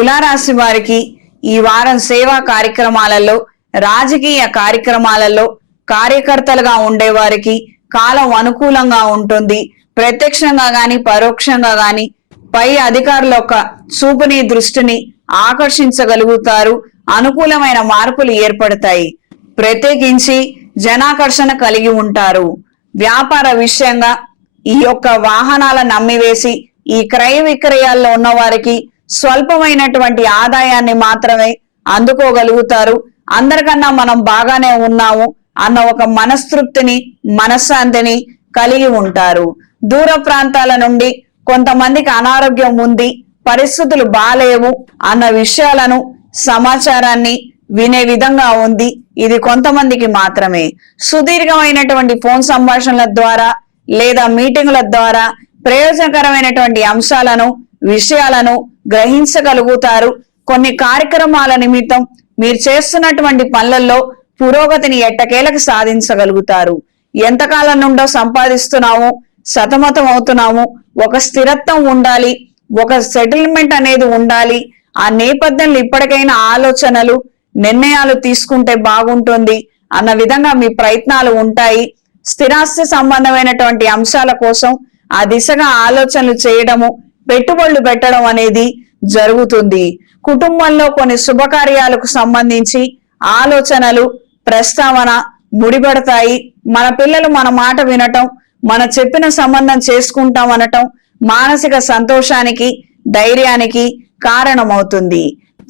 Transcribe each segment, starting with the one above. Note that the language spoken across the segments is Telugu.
తులారాశి వారికి ఈ వారం సేవా కార్యక్రమాలలో, రాజకీయ కార్యక్రమాలలో కార్యకర్తలుగా ఉండేవారికి కాలం అనుకూలంగా ఉంటుంది. ప్రత్యక్షంగా గాని పరోక్షంగా గాని పై అధికారుల యొక్క చూపుని దృష్టిని ఆకర్షించగలుగుతారు. అనుకూలమైన మార్పులు ఏర్పడతాయి. ప్రత్యేకించి జనాకర్షణ కలిగి ఉంటారు. వ్యాపార విషయంగా ఈ యొక్క వాహనాలను అమ్మివేసి ఈ క్రయ విక్రయాల్లో ఉన్న వారికి స్వల్పమైనటువంటి ఆదాయాన్ని మాత్రమే అందుకోగలుగుతారు. అందరికన్నా మనం బాగానే ఉన్నాము అన్న ఒక మనస్తృప్తిని, మనశ్శాంతిని కలిగి ఉంటారు. దూర ప్రాంతాల నుండి కొంతమందికి అనారోగ్యం ఉంది, పరిస్థితులు బాలేవు అన్న విషయాలను, సమాచారాన్ని వినే విధంగా ఉంది. ఇది కొంతమందికి మాత్రమే. సుదీర్ఘమైనటువంటి ఫోన్ సంభాషణల ద్వారా లేదా మీటింగుల ద్వారా ప్రయోజనకరమైనటువంటి అంశాలను, విషయాలను గ్రహించగలుగుతారు. కొన్ని కార్యక్రమాల నిమిత్తం మీరు చేస్తున్నటువంటి పనులలో పురోగతిని ఎట్టకేలకు సాధించగలుగుతారు. ఎంతకాలం నుండో సంపాదిస్తున్నాము, సతమతం అవుతున్నాము, ఒక స్థిరత్వం ఉండాలి, ఒక సెటిల్మెంట్ అనేది ఉండాలి. ఆ నేపథ్యంలో ఇప్పటికైనా ఆలోచనలు, నిర్ణయాలు తీసుకుంటే బాగుంటుంది అన్న విధంగా మీ ప్రయత్నాలు ఉంటాయి. స్థిరాస్తి సంబంధమైనటువంటి అంశాల కోసం ఆ దిశగా ఆలోచనలు చేయడము, పెట్టుబడులు పెట్టడం అనేది జరుగుతుంది. కుటుంబంలో కొన్ని శుభకార్యాలకు సంబంధించి ఆలోచనలు, ప్రస్తావన ముడిపడతాయి. మన పిల్లలు మన మాట వినటం, మన చెప్పిన సంబంధం చేసుకుంటాం అనటం మానసిక సంతోషానికి, ధైర్యానికి కారణమవుతుంది.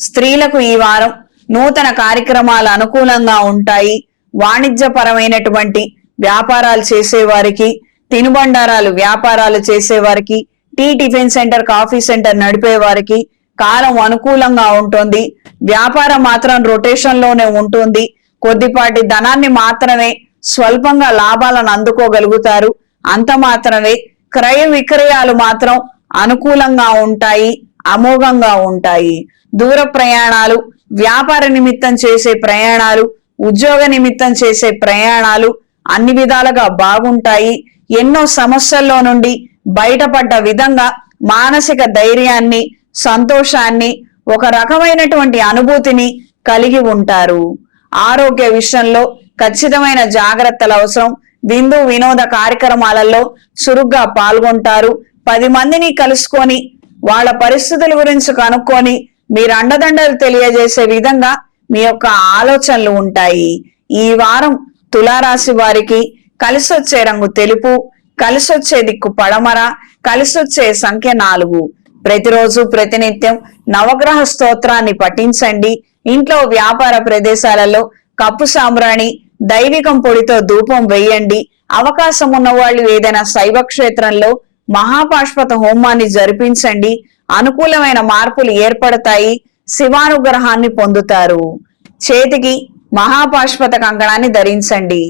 స్త్రీలకు ఈ వారం నూతన కార్యక్రమాలు అనుకూలంగా ఉంటాయి. వాణిజ్యపరమైనటువంటి వ్యాపారాలు చేసేవారికి, తినుబండారాలు వ్యాపారాలు చేసేవారికి, tea tiffin centre, coffee centre నడిపే వారికి కాలం అనుకూలంగా ఉంటుంది. వ్యాపారం మాత్రం రొటేషన్ లోనే ఉంటుంది. కొద్దిపాటి ధనాన్ని మాత్రమే స్వల్పంగా లాభాలను అందుకోగలుగుతారు, అంత మాత్రమే. క్రయ విక్రయాలు మాత్రం అనుకూలంగా ఉంటాయి, అమోఘంగా ఉంటాయి. దూర ప్రయాణాలు, వ్యాపార నిమిత్తం చేసే ప్రయాణాలు, ఉద్యోగ నిమిత్తం చేసే ప్రయాణాలు అన్ని విధాలుగా బాగుంటాయి. ఎన్నో సమస్యల్లో నుండి బయటపడ్డ విధంగా మానసిక ధైర్యాన్ని, సంతోషాన్ని, ఒక రకమైనటువంటి అనుభూతిని కలిగి ఉంటారు. ఆరోగ్య విషయంలో ఖచ్చితమైన జాగ్రత్తలు అవసరం. విందు వినోద కార్యక్రమాలలో చురుగ్గా పాల్గొంటారు. 10 మందిని కలుసుకొని వాళ్ళ పరిస్థితుల గురించి కనుక్కొని మీరు అండదండలు తెలియజేసే విధంగా మీ యొక్క ఆలోచనలు ఉంటాయి. ఈ వారం తులారాశి వారికి కలిసొచ్చే రంగు తెలుపు, కలిసొచ్చే దిక్కు పడమర, కలిసొచ్చే సంఖ్య 4. ప్రతిరోజు ప్రతినిత్యం నవగ్రహ స్తోత్రాన్ని పఠించండి. ఇంట్లో వ్యాపార ప్రదేశాలలో కప్పు సాంబ్రాణి, దైవికం పొడితో ధూపం వేయండి. అవకాశం ఉన్న వాళ్ళు ఏదైనా శైవ క్షేత్రంలో మహాపాష్పత హోమాన్ని జరిపించండి. అనుకూలమైన మార్పులు ఏర్పడతాయి. శివానుగ్రహాన్ని పొందుతారు. చేతికి మహాపాష్పత కంకణాన్ని ధరించండి.